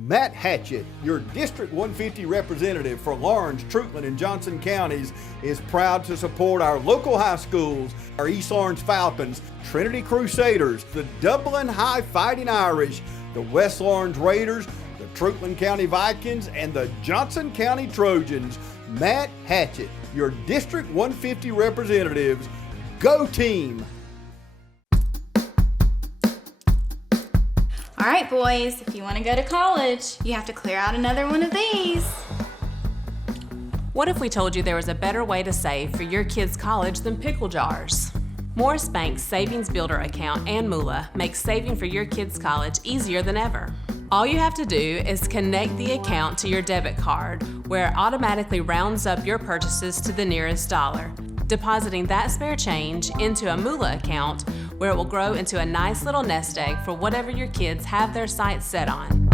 Matt Hatchett, your District 150 representative for Lawrence, Truitland, and Johnson counties, is proud to support our local high schools, our East Lawrence Falcons, Trinity Crusaders, the Dublin High Fighting Irish, the West Lawrence Raiders, the Truitland County Vikings, and the Johnson County Trojans. Matt Hatchett, your District 150 representatives. Go team! All right, boys, if you want to go to college, you have to clear out another one of these. What if we told you there was a better way to save for your kids' college than pickle jars? Morris Bank's Savings Builder account and Moolah makes saving for your kids' college easier than ever. All you have to do is connect the account to your debit card, where it automatically rounds up your purchases to the nearest dollar, depositing that spare change into a Moolah account where it will grow into a nice little nest egg for whatever your kids have their sights set on.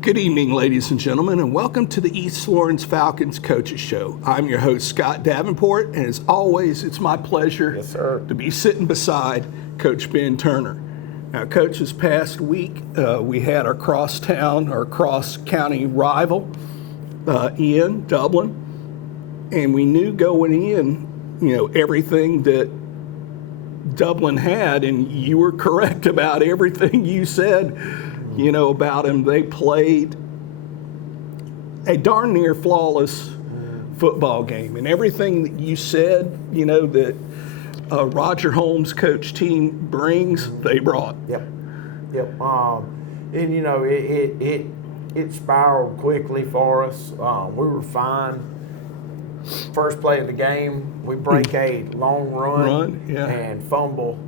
Good evening, ladies and gentlemen, and welcome to the East Lawrence Falcons Coaches Show. I'm your host, Scott Davenport, and as always, it's my pleasure to be sitting beside Coach Ben Turner. Now, Coach, this past week, we had our cross-county rival in Dublin, and we knew going in, everything that Dublin had, and you were correct about everything you said about them. They played a darn near flawless football game. And everything that you said, that Roger Holmes' coach team brings, they brought. Yep. It spiraled quickly for us. We were fine. First play of the game, we break a long run and fumble,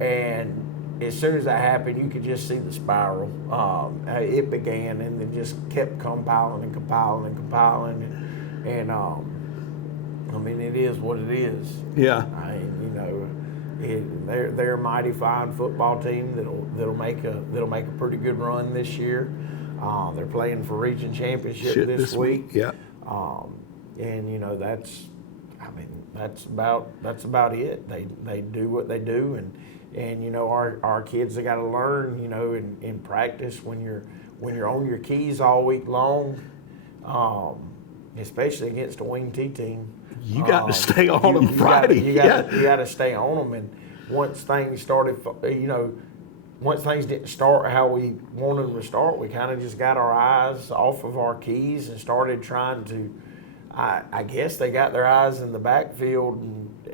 and as soon as that happened, you could just see the spiral. It began and then just kept compiling. And it is what it is. Yeah. They're a mighty fine football team that'll make a pretty good run this year. They're playing for region championship this week. Yeah. That's about it. They do what they do, and our kids, they got to learn, in practice when you're on your keys all week long, especially against a wing T team. You got to stay on them Friday. You got to stay on them, and once things started, once things didn't start how we wanted them to start, we kind of just got our eyes off of our keys and started trying to. I guess they got their eyes in the backfield,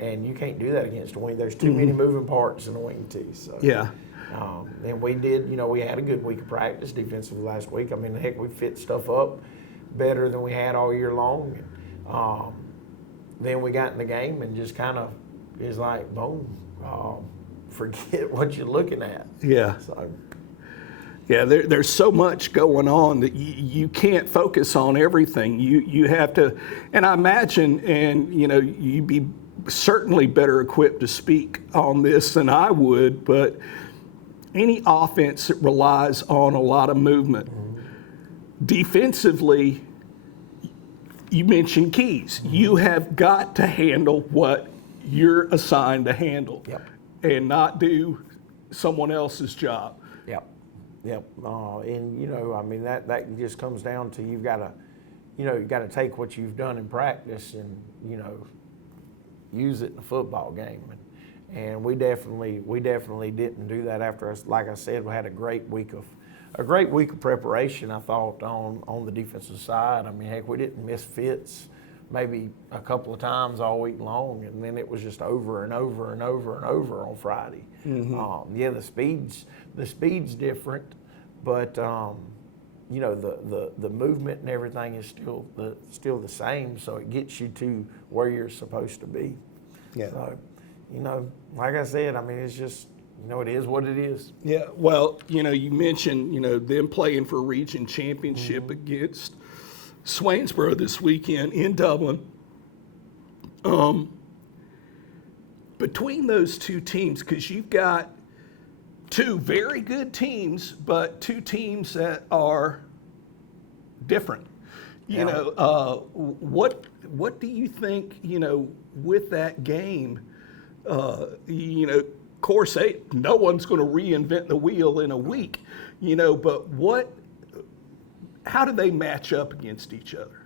and you can't do that against a wing. There's too many moving parts in a wing tee. So yeah. And we did, we had a good week of practice defensively last week. Heck, we fit stuff up better than we had all year long. And, then we got in the game and just kind of is like, boom, forget what you're looking at. Yeah. So. Yeah, there's so much going on that you can't focus on everything. You have to, and I imagine, and you'd be certainly better equipped to speak on this than I would, but any offense that relies on a lot of movement, defensively, you mentioned keys. You have got to handle what you're assigned to handle, and not do someone else's job. Yep. That just comes down to you've got to take what you've done in practice and use it in a football game, and we definitely didn't do that after us. Like I said, we had a great week of preparation. I thought on the defensive side. Heck, we didn't miss fits maybe a couple of times all week long, and then it was just over and over and over and over on Friday. The speed's different, but the movement and everything is still the same, so it gets you to where you're supposed to be. Yeah. So, like I said, it's just it is what it is. Yeah. Well, you mentioned them playing for a region championship against Swainsboro this weekend in Dublin. Between those two teams, because you've got two very good teams, but two teams that are different. You know, what do you think, you know, with that game, you know, of course, no one's going to reinvent the wheel in a week, you know, but how do they match up against each other?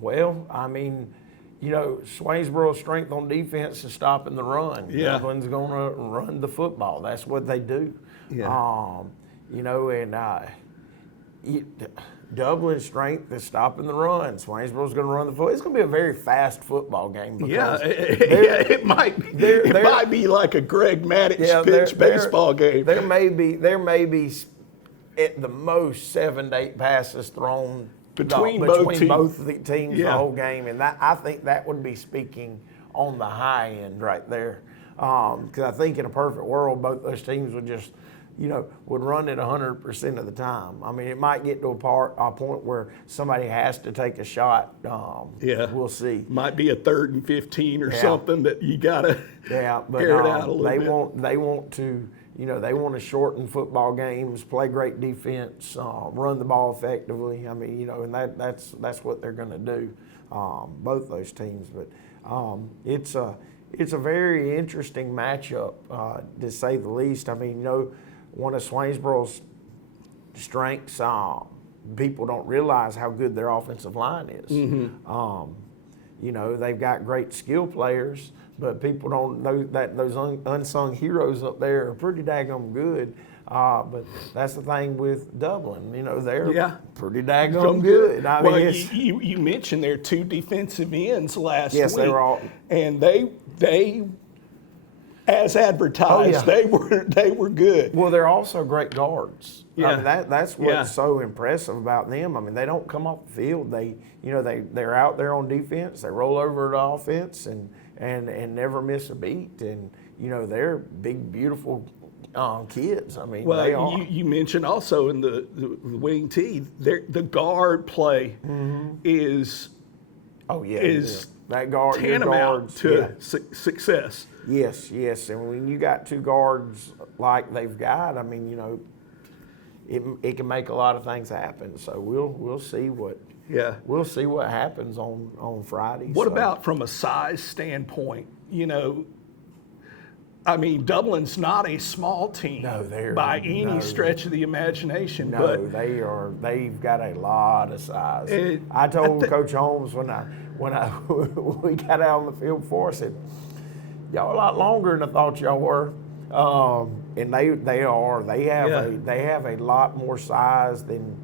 Well, I mean, you know, Swainsboro's strength on defense is stopping the run. Yeah. Dublin's going to run the football. That's what they do. Yeah. You know, and Dublin's strength is stopping the run. Swainsboro's going to run the football. It's going to be a very fast football game. Yeah, it might be. It might be like a Greg Maddux pitch baseball game. There may be at the most 7 to 8 passes thrown between both the teams Yeah. the whole game, and I think that would be speaking on the high end right there. Because I think in a perfect world, both those teams would just, you know, would run it 100% of the time. I mean, it might get to a point where somebody has to take a shot. Yeah, we'll see. Might be a 3rd and 15 or something that you gotta but air it out a little bit. They want to. You know, they want to shorten football games, play great defense, run the ball effectively. I mean, you know, and that's what they're going to do, both those teams. But it's a very interesting matchup, to say the least. I mean, you know, one of Swainsboro's strengths, people don't realize how good their offensive line is. Mm-hmm. You know, they've got great skill players, but people don't know that those unsung heroes up there are pretty daggone good. But that's the thing with Dublin. You know, they're pretty daggone good. I mean, you mentioned their 2 defensive ends last week. Yes, they were all. And they as advertised, they were good. Well, they're also great guards. Yeah. I mean, that's what's so impressive about them. I mean, they don't come off the field. They're out there on defense. They roll over to offense and never miss a beat. And you know, they're big, beautiful kids. I mean, they are. You mentioned also in the wing tee, the guard play is that guard tantamount to success. Yes, and when you got 2 guards like they've got, I mean, you know, it can make a lot of things happen. So we'll see what happens on Friday. What about from a size standpoint? You know, I mean, Dublin's not a small team by any stretch of the imagination. No, but they've got a lot of size. I told Coach Holmes when we got out on the field before, I said, y'all a lot longer than I thought y'all were. And they are. They have a lot more size than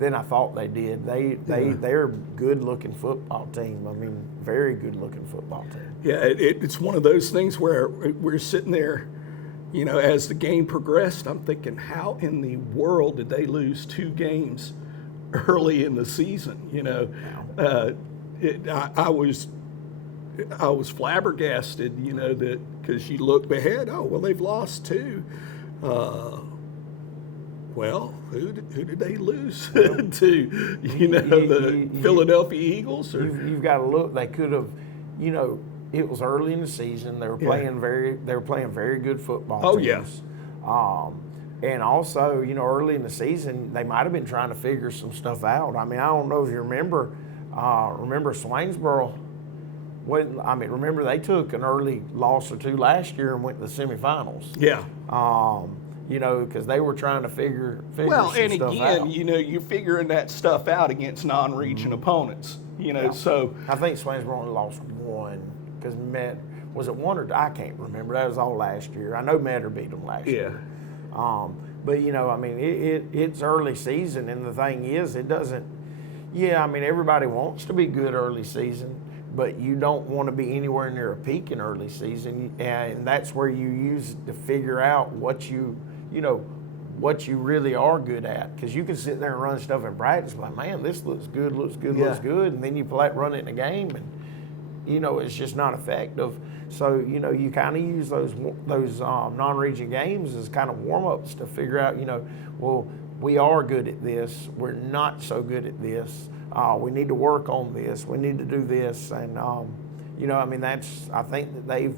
I thought they did. They're a good looking football team. I mean, very good looking football team. Yeah, it's one of those things where we're sitting there, you know, as the game progressed, I'm thinking, how in the world did they lose 2 games early in the season? You know, I was flabbergasted, you know, that because you look ahead, they've lost 2. Well, who did they lose to? You know, the Philadelphia Eagles? Or? You've got to look. They could have, you know, it was early in the season. They were playing very good football teams. Yes. And also, you know, early in the season, they might have been trying to figure some stuff out. I mean, I don't know if you remember Swainsboro. Remember they took an early loss or 2 last year and went to the semifinals. Yeah. You know, because they were trying to figure some stuff out. Well, and again, you know, you're figuring that stuff out against non-region opponents. You know, so I think Swainsboro only lost 1 because was it 1 or I can't remember. That was all last year. I know Metter beat them last year. But you know, I mean, it's early season, and the thing is, it doesn't. Yeah, I mean, everybody wants to be good early season, but you don't want to be anywhere near a peak in early season, and that's where you use it to figure out what you really are good at. Because you can sit there and run stuff in practice, like, man, this looks good, and then you run it in a game, and you know, it's just not effective. So, you know, you kind of use those non-region games as kind of warm-ups to figure out, you know, well, we are good at this. We're not so good at this. We need to work on this. We need to do this. And, you know, I mean, I think that they've,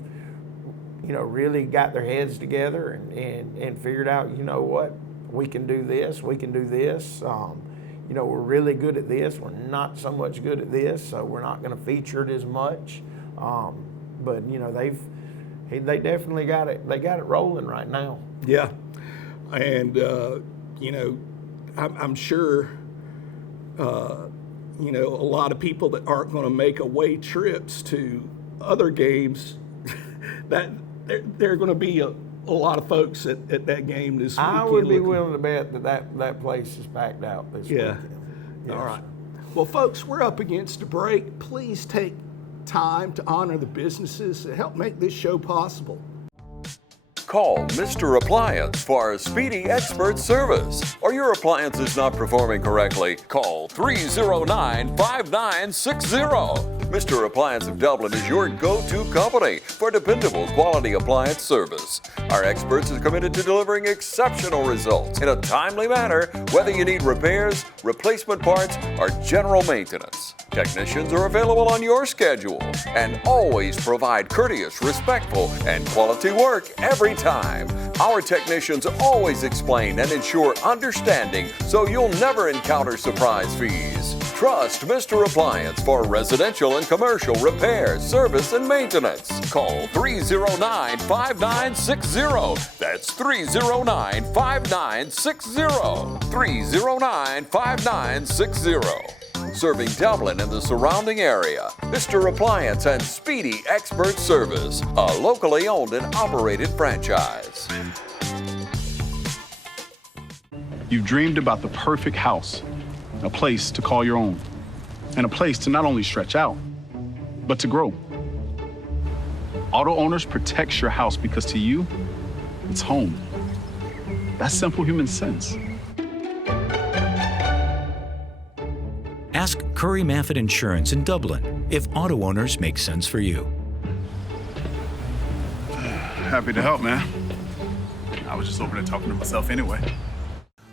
you really got their heads together and figured out, you know what, we can do this, we can do this. We're really good at this. We're not so much good at this, so we're not going to feature it as much. But they definitely got it. They got it rolling right now. Yeah, and I'm sure a lot of people that aren't going to make away trips to other games, that there are going to be a lot of folks at that game this weekend. I would be willing to bet that place is packed out this weekend. Yes. All right. Well, folks, we're up against a break. Please take time to honor the businesses that help make this show possible. Call Mr. Appliance for speedy expert service. Or your appliance is not performing correctly, call 309-5960. Mr. Appliance of Dublin is your go-to company for dependable quality appliance service. Our experts are committed to delivering exceptional results in a timely manner, whether you need repairs, replacement parts, or general maintenance. Technicians are available on your schedule and always provide courteous, respectful, and quality work every time. Our technicians always explain and ensure understanding so you'll never encounter surprise fees. Trust Mr. Appliance for residential and commercial repair, service, and maintenance. Call 309-5960. That's 309-5960. 309-5960. Serving Dublin and the surrounding area. Mr. Appliance and Speedy Expert Service, a locally owned and operated franchise. You've dreamed about the perfect house, a place to call your own, and a place to not only stretch out, but to grow. Auto Owners protects your house because to you, it's home. That's simple human sense. Ask Curry Maffett Insurance in Dublin if Auto Owners make sense for you. Happy to help, man. I was just over there talking to myself anyway.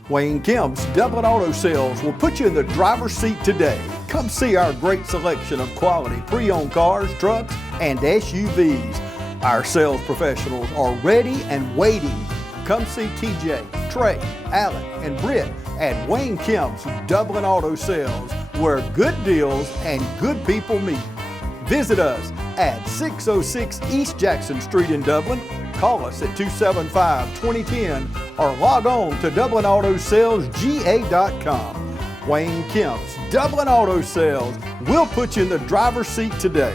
Wayne Kemp's Dublin Auto Sales will put you in the driver's seat today. Come see our great selection of quality pre-owned cars, trucks, and SUVs. Our sales professionals are ready and waiting. Come see TJ, Trey, Alec, and Britt at Wayne Kemp's Dublin Auto Sales, where good deals and good people meet. Visit us at 606 East Jackson Street in Dublin. Call us at 275-2010 or log on to DublinAutoSalesGA.com. Wayne Kemp's Dublin Auto Sales will put you in the driver's seat today.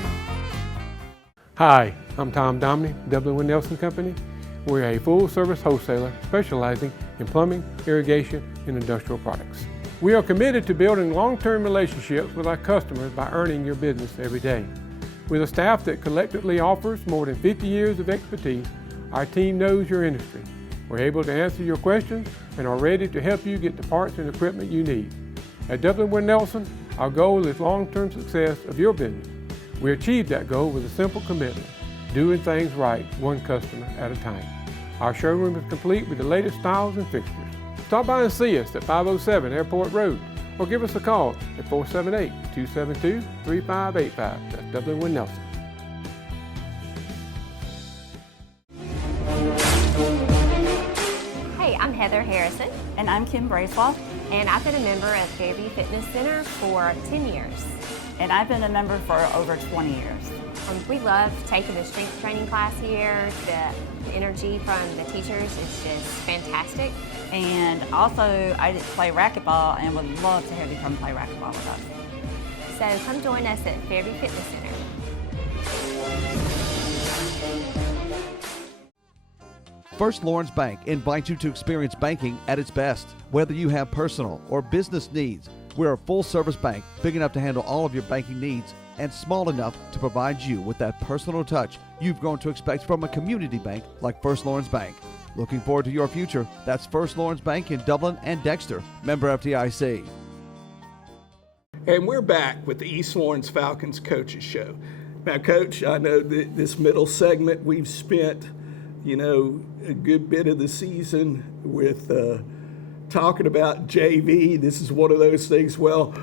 Hi, I'm Tom Domney, Dublin Wind Nelson Company. We're a full-service wholesaler specializing in plumbing, irrigation, and industrial products. We are committed to building long-term relationships with our customers by earning your business every day. With a staff that collectively offers more than 50 years of expertise, our team knows your industry. We're able to answer your questions and are ready to help you get the parts and equipment you need. At Dublin Wind Nelson, our goal is long-term success of your business. We achieve that goal with a simple commitment, doing things right, one customer at a time. Our showroom is complete with the latest styles and fixtures. Stop by and see us at 507 Airport Road or give us a call at 478-272-3585. That's Dublin Wind Nelson. Hey, I'm Heather Harrison. And I'm Kim Bracewell. And I've been a member of Fairview Fitness Center for 10 years. And I've been a member for over 20 years. We love taking the strength training class here. The energy from the teachers is just fantastic. And also, I play racquetball and would love to have you come play racquetball with us. So come join us at Fairview Fitness Center. First Lawrence Bank invites you to experience banking at its best. Whether you have personal or business needs, we're a full-service bank, big enough to handle all of your banking needs and small enough to provide you with that personal touch you've grown to expect from a community bank like First Lawrence Bank. Looking forward to your future. That's First Lawrence Bank in Dublin and Dexter, member FDIC. And we're back with the East Lawrence Falcons Coaches Show. Now, Coach, I know that this middle segment we've spent, a good bit of the season with talking about JV. This is one of those things, well,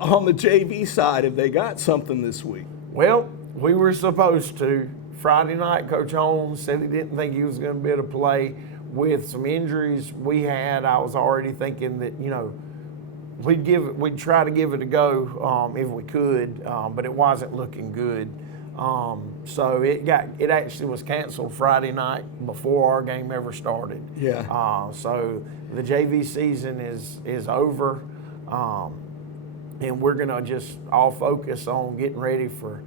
on the JV side, have they got something this week? Well, we were supposed to, Friday night, Coach Holmes said he didn't think he was going to be able to play. With some injuries we had, I was already thinking that, you know, we'd try to give it a go if we could, but it wasn't looking good. So it actually was canceled Friday night before our game ever started. Yeah. So the JV season is over, and we're gonna just all focus on getting ready for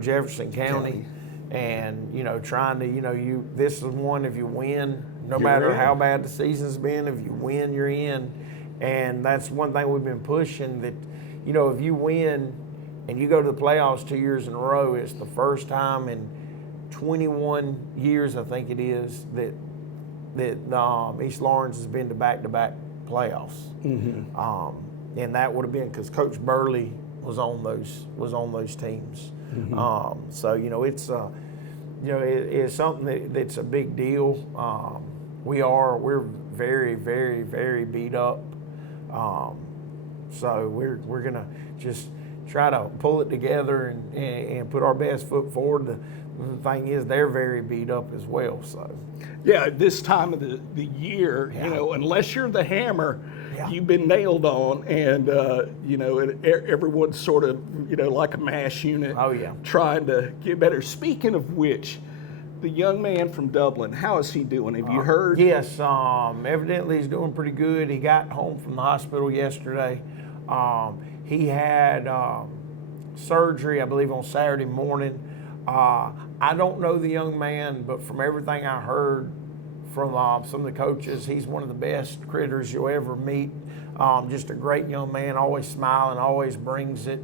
Jefferson County. And, you know, trying to, you know, this is one, if you win, no matter how bad the season's been, if you win, you're in. And that's one thing we've been pushing, that, you know, if you win and you go to the playoffs 2 years in a row, it's the first time in 21 years, I think it is, that East Lawrence has been to back-to-back playoffs. Mm-hmm. And that would have been because Coach Burley was on those teams. Mm-hmm. So, you know, it's it's something that's a big deal. We're very, very, very beat up. So we're gonna just try to pull it together and put our best foot forward. The thing is, they're very beat up as well. So yeah, this time of the year, you know, unless you're the hammer, you've been nailed on, and you know, everyone's sort of, you know, like a mass unit. Oh yeah, trying to get better. Speaking of which, the young man from Dublin, how is he doing? Have you heard? Yes, evidently he's doing pretty good. He got home from the hospital yesterday. He had surgery, I believe, on Saturday morning. I don't know the young man, but from everything I heard from some of the coaches, he's one of the best critters you'll ever meet. Just a great young man, always smiling, always brings it.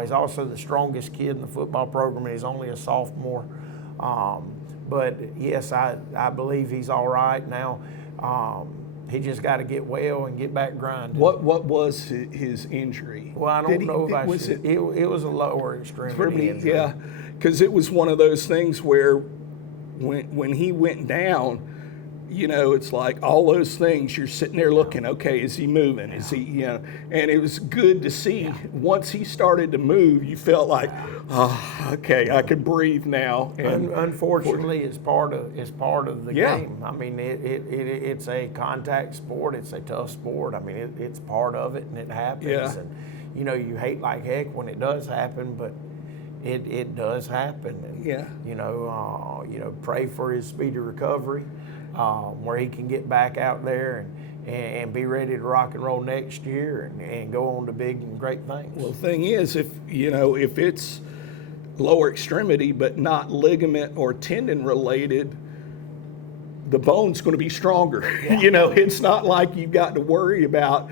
He's also the strongest kid in the football program, and he's only a sophomore. But yes, I believe he's all right now. He just got to get well and get back grinding. What was his injury? Well, I don't know if I should. It was a lower extremity injury. Yeah, because it was one of those things where when he went down, you know, it's like all those things, you're sitting there looking, okay, is he moving? Is he, you know, and it was good to see. Once he started to move, you felt like, oh, okay, I can breathe now. And unfortunately, it's part of the game. I mean, it's a contact sport. It's a tough sport. I mean, it's part of it, and it happens. Yeah. And, you know, you hate like heck when it does happen, but it does happen. And, you know, pray for his speedy recovery. Where he can get back out there and be ready to rock and roll next year and go on to big and great things. Well, the thing is, if it's lower extremity but not ligament or tendon related, the bone's going to be stronger. You know, it's not like you've got to worry about,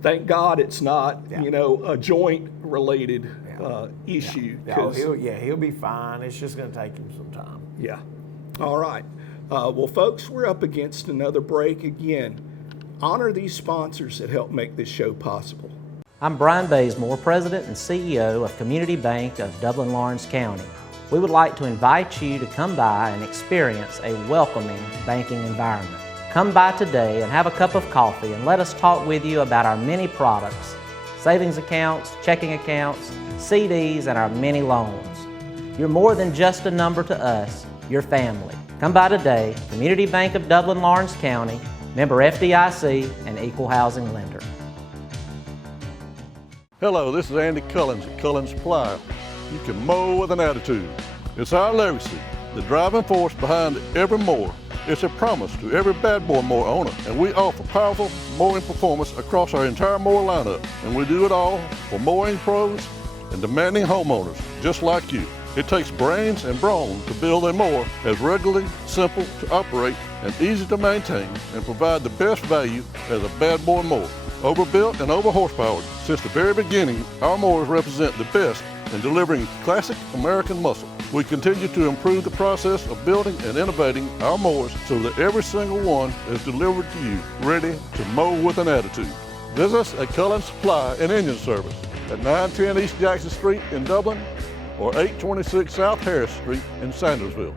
thank God it's not, you know, a joint related issue. He'll be fine. It's just going to take him some time. Yeah. All right. Well, folks, we're up against another break again. Honor these sponsors that help make this show possible. I'm Brian Bazemore, President and CEO of Community Bank of Dublin-Lawrence County. We would like to invite you to come by and experience a welcoming banking environment. Come by today and have a cup of coffee and let us talk with you about our many products, savings accounts, checking accounts, CDs, and our many loans. You're more than just a number to us, you're family. Come by today, Community Bank of Dublin-Lawrence County, member FDIC, and equal housing lender. Hello, this is Andy Cullins at Cullins Supply. You can mow with an attitude. It's our legacy, the driving force behind every mower. It's a promise to every bad boy mower owner, and we offer powerful mowing performance across our entire mower lineup. And we do it all for mowing pros and demanding homeowners just like you. It takes brains and brawn to build a mower as regularly, simple to operate, and easy to maintain, and provide the best value as a bad boy mower. Overbuilt and over horsepowered, since the very beginning, our mowers represent the best in delivering classic American muscle. We continue to improve the process of building and innovating our mowers so that every single one is delivered to you, ready to mow with an attitude. Visit us at Cullins Supply and Engine Service at 910 East Jackson Street in Dublin, or 826 South Harris Street in Sandersville.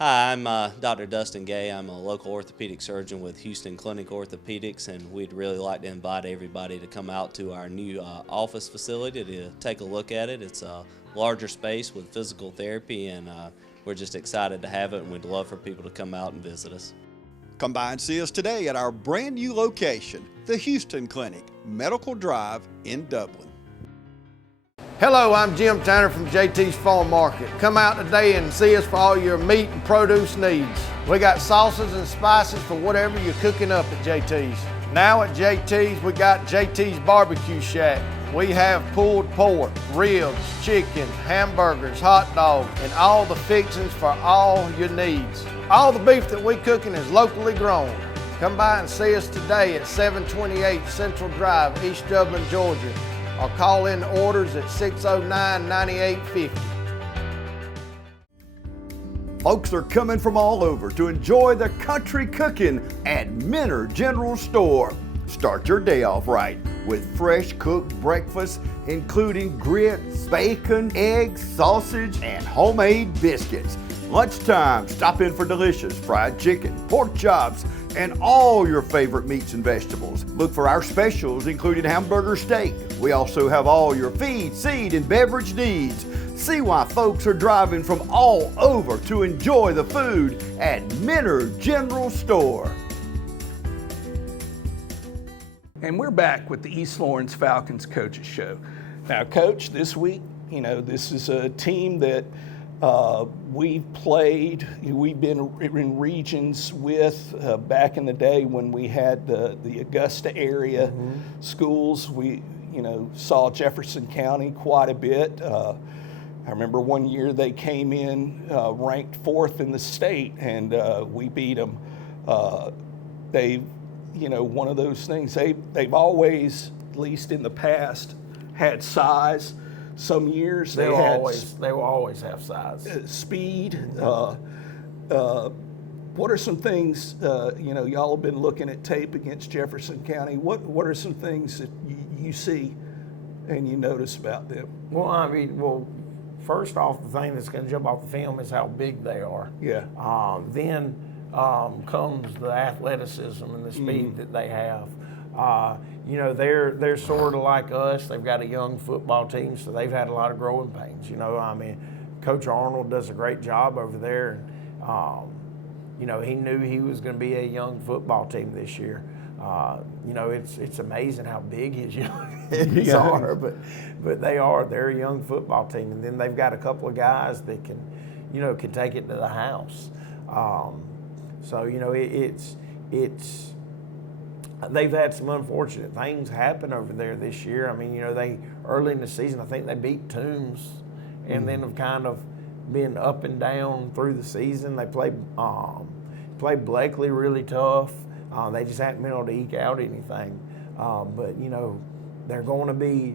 Hi, I'm Dr. Dustin Gay. I'm a local orthopedic surgeon with Houston Clinic Orthopedics, and we'd really like to invite everybody to come out to our new office facility to take a look at it. It's a larger space with physical therapy, and we're just excited to have it, and we'd love for people to come out and visit us. Come by and see us today at our brand new location, the Houston Clinic, Medical Drive in Dublin. Hello, I'm Jim Tanner from JT's Farm Market. Come out today and see us for all your meat and produce needs. We got sauces and spices for whatever you're cooking up at JT's. Now at JT's, we got JT's Barbecue Shack. We have pulled pork, ribs, chicken, hamburgers, hot dogs, and all the fixings for all your needs. All the beef that we cooking is locally grown. Come by and see us today at 728 Central Drive, East Dublin, Georgia, or call in orders at 609-9850. Folks are coming from all over to enjoy the country cooking at Minner General Store. Start your day off right with fresh cooked breakfast, including grits, bacon, eggs, sausage, and homemade biscuits. Lunchtime, stop in for delicious fried chicken, pork chops, and all your favorite meats and vegetables. Look for our specials, including hamburger steak. We also have all your feed, seed, and beverage needs. See why folks are driving from all over to enjoy the food at Minner General Store. And we're back with the East Lawrence Falcons Coaches Show. Now, Coach, this week, this is a team that we've been in regions with back in the day when we had the Augusta area schools. We, saw Jefferson County quite a bit. I remember one year they came in ranked 4th in the state, and we beat them. One of those things, they've always, at least in the past, had size. Some years they will always have size. Speed. What are some things, y'all have been looking at tape against Jefferson County. What are some things that you see and you notice about them? Well, first off, the thing that's going to jump off the film is how big they are. Yeah. Then comes the athleticism and the speed that they have. They're sort of like us. They've got a young football team, so they've had a lot of growing pains. Coach Arnold does a great job over there. He knew he was going to be a young football team this year. It's amazing how big his young kids are, but they're a young football team, and then they've got a couple of guys that can take it to the house. They've had some unfortunate things happen over there this year. They early in the season, I think they beat Toombs, and then have kind of been up and down through the season. They played Blakely really tough. They just haven't been able to eke out anything. But they're going to be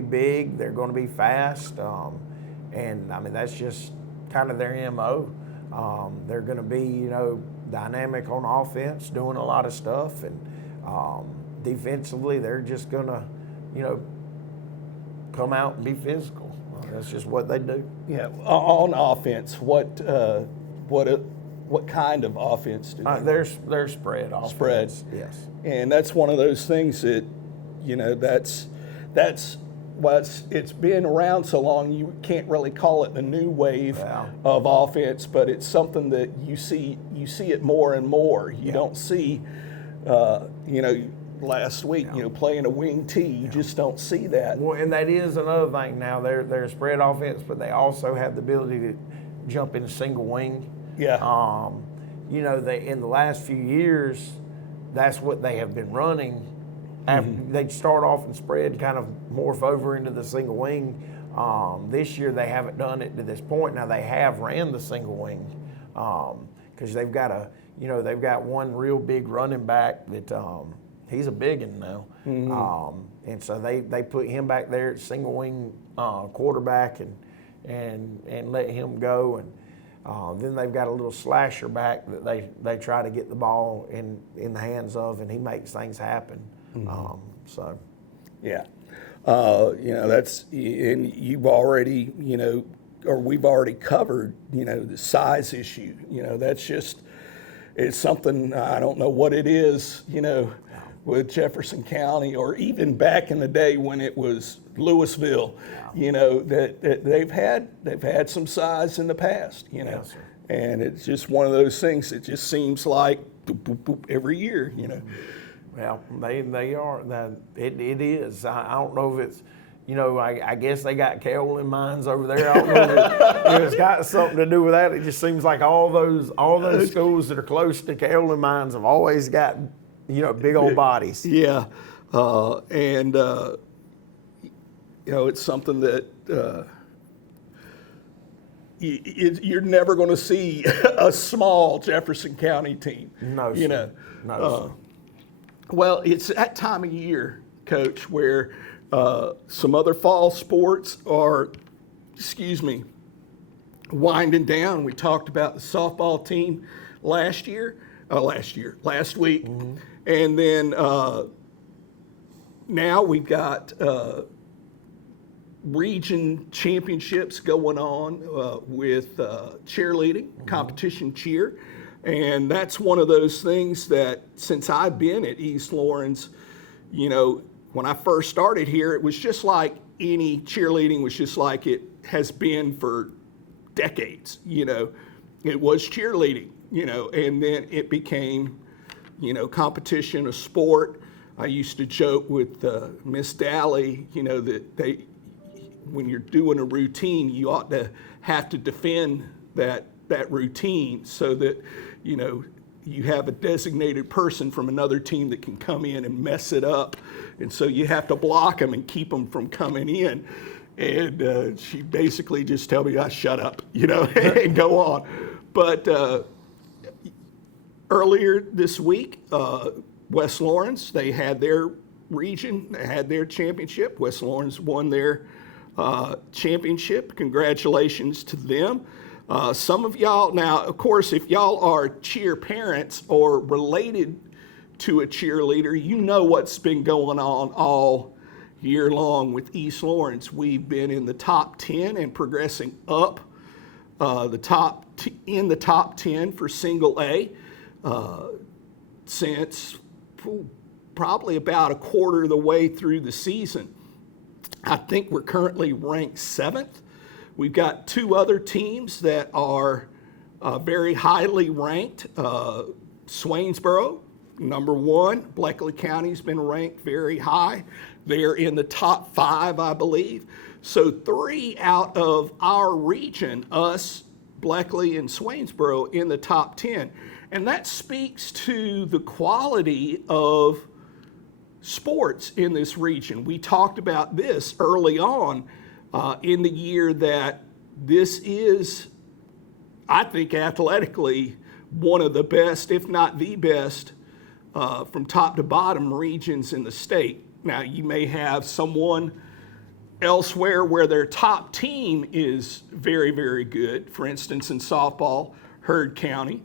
big. They're going to be fast, and that's just kind of their MO. They're going to be dynamic on offense, doing a lot of stuff, and defensively they're just going to come out and be physical. That's just what they do. Yeah. On offense, what kind of offense do they? They're spread offense. Spread. Yes. And that's one of those things that that's why it's been around so long. You can't really call it the new wave of offense, but it's something that you see it more and more. You don't see, last week, playing a wing T, you just don't see that. Well, and that is another thing now. They're a spread offense, but they also have the ability to jump in a single wing. Yeah. They in the last few years, that's what they have been running. They'd start off and spread, kind of morph over into the single wing. This year they haven't done it to this point. Now they have ran the single wing because they've got one real big running back that he's a big one now, and so they put him back there at single wing quarterback and let him go, and then they've got a little slasher back that they try to get the ball in the hands of, and he makes things happen. Yeah. That's, and you've already, we've already covered, the size issue. That's just, it's something, I don't know what it is, with Jefferson County, or even back in the day when it was Louisville, that they've had some size in the past, Yes, sir. and it's just one of those things. It just seems like boop, boop, boop, every year, Well, they are. It is. I don't know if it's, I guess they got Carolyn mines over there. I don't know if it's got something to do with that. It just seems like all those schools that are close to Carolyn mines have always got, big old bodies. Yeah, and it's something that you're never going to see a small Jefferson County team. No, sir. No, well, it's that time of year, Coach, where some other fall sports are, winding down. We talked about the softball team last week. Mm-hmm. And then now we've got region championships going on with cheerleading, competition cheer. And that's one of those things that since I've been at East Lawrence, when I first started here, it was just like any cheerleading was just like it has been for decades. It was cheerleading, and then it became, competition, a sport. I used to joke with Miss Daly, that when you're doing a routine, you ought to have to defend that routine so that, you have a designated person from another team that can come in and mess it up. And so you have to block them and keep them from coming in. And she basically just tell me, shut up, and go on. But earlier this week, West Lawrence, they had their region, they had their championship. West Lawrence won their championship. Congratulations to them. Some of y'all, now, of course, if y'all are cheer parents or related to a cheerleader, you know what's been going on all year long with East Lawrence. We've been in the top 10 and progressing up in the top 10 for single A since probably about a quarter of the way through the season. I think we're currently ranked 7th. We've got 2 other teams that are very highly ranked. Swainsboro, number 1. Bleckley County's been ranked very high. They're in the top 5, I believe. So 3 out of our region, us, Bleckley, and Swainsboro, in the top 10. And that speaks to the quality of sports in this region. We talked about this early on in the year that this is, I think, athletically one of the best, if not the best, from top to bottom regions in the state. Now, you may have someone elsewhere where their top team is very, very good. For instance, in softball, Heard County.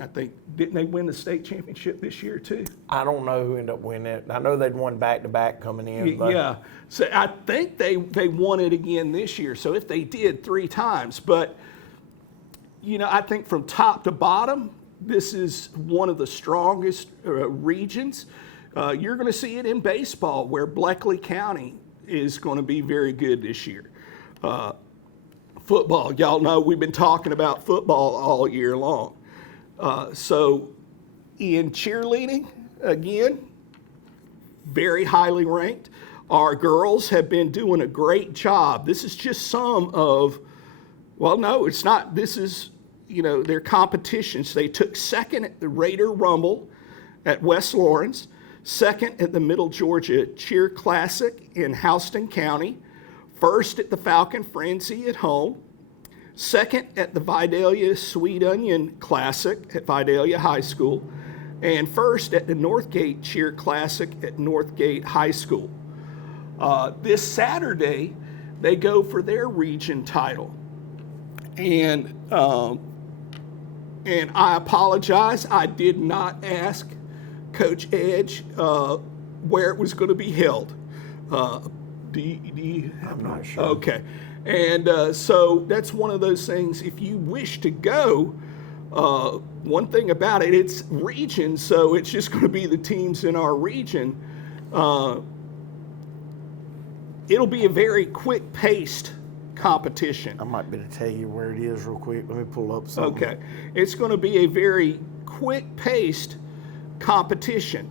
I think, didn't they win the state championship this year too? I don't know who ended up winning it. I know they'd won back-to-back coming in. But yeah, so I think they won it again this year. So if they did 3 times, but I think from top to bottom, this is one of the strongest regions. You're going to see it in baseball, where Bleckley County is going to be very good this year. Football, y'all know we've been talking about football all year long. So in cheerleading, again, very highly ranked. Our girls have been doing a great job. This is just some of, well, no, it's not. This is, their competitions. They took 2nd at the Raider Rumble at West Lawrence, 2nd at the Middle Georgia Cheer Classic in Houston County, 1st at the Falcon Frenzy at home, 2nd at the Vidalia Sweet Onion Classic at Vidalia High School, and 1st at the Northgate Cheer Classic at Northgate High School. This Saturday, they go for their region title. And I apologize, I did not ask Coach Edge where it was going to be held. Do you? I'm not sure. Okay. And so that's one of those things, if you wish to go, one thing about it, it's region, so it's just going to be the teams in our region. It'll be a very quick-paced competition. I might be able to tell you where it is real quick. Let me pull up something. Okay. It's going to be a very quick-paced competition.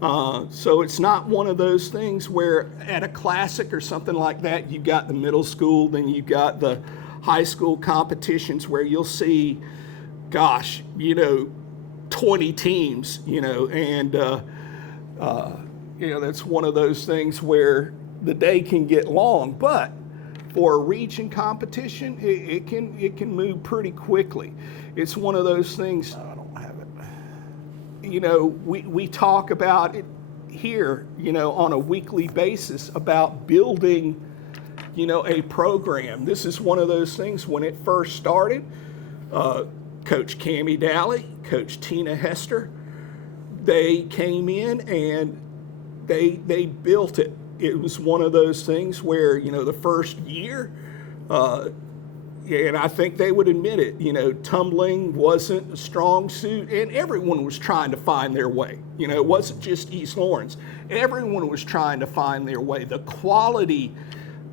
So it's not one of those things where at a classic or something like that, you've got the middle school, then you've got the high school competitions where you'll see, 20 teams, and, that's one of those things where the day can get long, but for a region competition, it can move pretty quickly. It's one of those things. I don't have it. We talk about it here, on a weekly basis about building, a program. This is one of those things when it first started. Coach Cammie Daly, Coach Tina Hester, they came in and they built it. It was one of those things where, the first year, and I think they would admit it, tumbling wasn't a strong suit, and everyone was trying to find their way. It wasn't just East Lawrence. Everyone was trying to find their way. The quality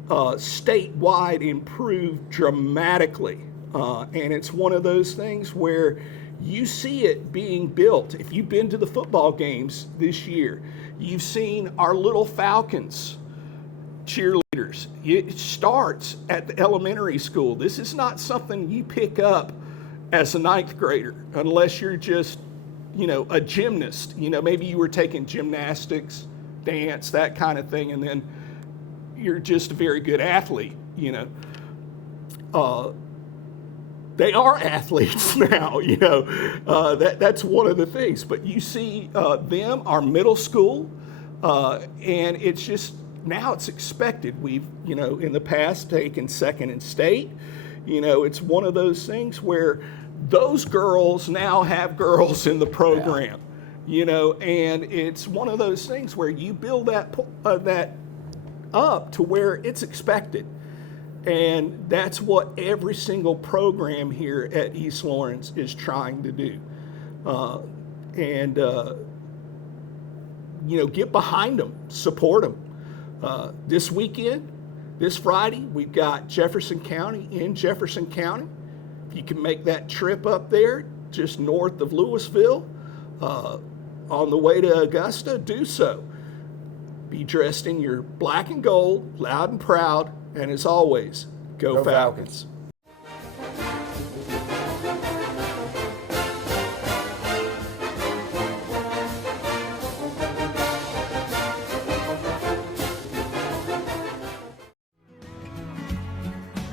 statewide improved dramatically, and it's one of those things where you see it being built. If you've been to the football games this year, you've seen our little Falcons cheerleaders. It starts at the elementary school. This is not something you pick up as a ninth grader unless you're just, a gymnast. Maybe you were taking gymnastics, dance, that kind of thing, and then you're just a very good athlete, They are athletes now, that's one of the things. But you see them, our middle school, and it's just, now it's expected. We've, in the past taken second in state. It's one of those things where those girls now have girls in the program, and it's one of those things where you build that up to where it's expected. And that's what every single program here at East Lawrence is trying to do. Get behind them, support them. This weekend, this Friday, we've got Jefferson County in Jefferson County. If you can make that trip up there, just north of Louisville, on the way to Augusta, do so. Be dressed in your black and gold, loud and proud. And as always, go Falcons.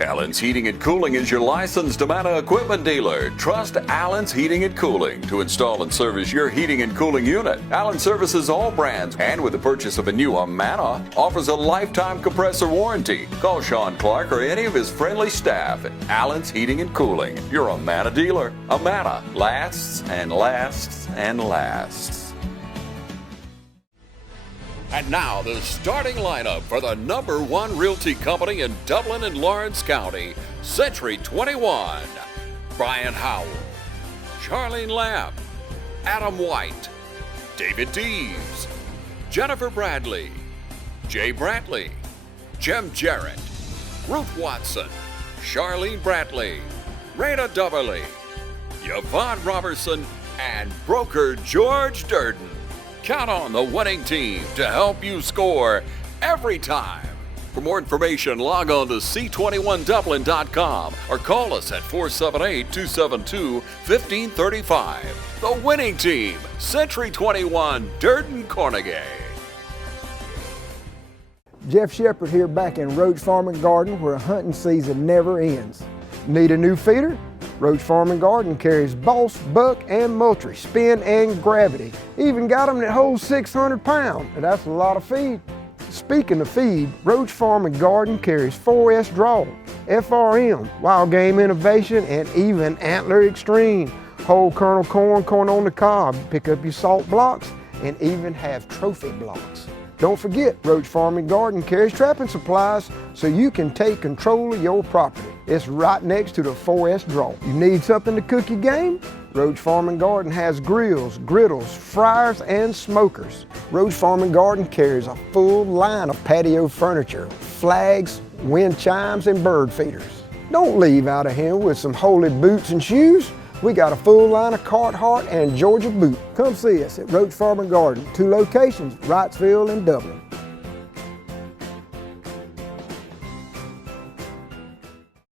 Allen's Heating and Cooling is your licensed Amana equipment dealer. Trust Allen's Heating and Cooling to install and service your heating and cooling unit. Allen services all brands, and with the purchase of a new Amana, offers a lifetime compressor warranty. Call Sean Clark or any of his friendly staff at Allen's Heating and Cooling, your Amana dealer. Amana lasts and lasts and lasts. And now the starting lineup for the #1 realty company in Dublin and Lawrence County, Century 21. Brian Howell, Charlene Lamb, Adam White, David Deves, Jennifer Bradley, Jay Brantley, Jim Jarrett, Ruth Watson, Charlene Brantley, Raina Dubberly, Yvonne Robertson, and broker George Durden. Count on the winning team to help you score every time. For more information, log on to c21dublin.com or call us at 478-272-1535. The winning team, Century 21, Durden Cornegay. Jeff Shepard here back in Roach Farm and Garden, where hunting season never ends. Need a new feeder? Roach Farm and Garden carries Boss, Buck, and Moultrie, Spin, and Gravity. Even got them that hold 600 pounds, and that's a lot of feed. Speaking of feed, Roach Farm and Garden carries 4S Draw, FRM, Wild Game Innovation, and even Antler Extreme. Whole kernel corn, corn on the cob, pick up your salt blocks, and even have trophy blocks. Don't forget, Roach Farm and Garden carries trapping supplies so you can take control of your property. It's right next to the 4S draw. You need something to cook your game? Roach Farm and Garden has grills, griddles, fryers, and smokers. Roach Farm and Garden carries a full line of patio furniture, flags, wind chimes, and bird feeders. Don't leave out of here with some holy boots and shoes. We got a full line of Carhartt and Georgia boot. Come see us at Roach Farm and Garden, 2 locations, Wrightsville and Dublin.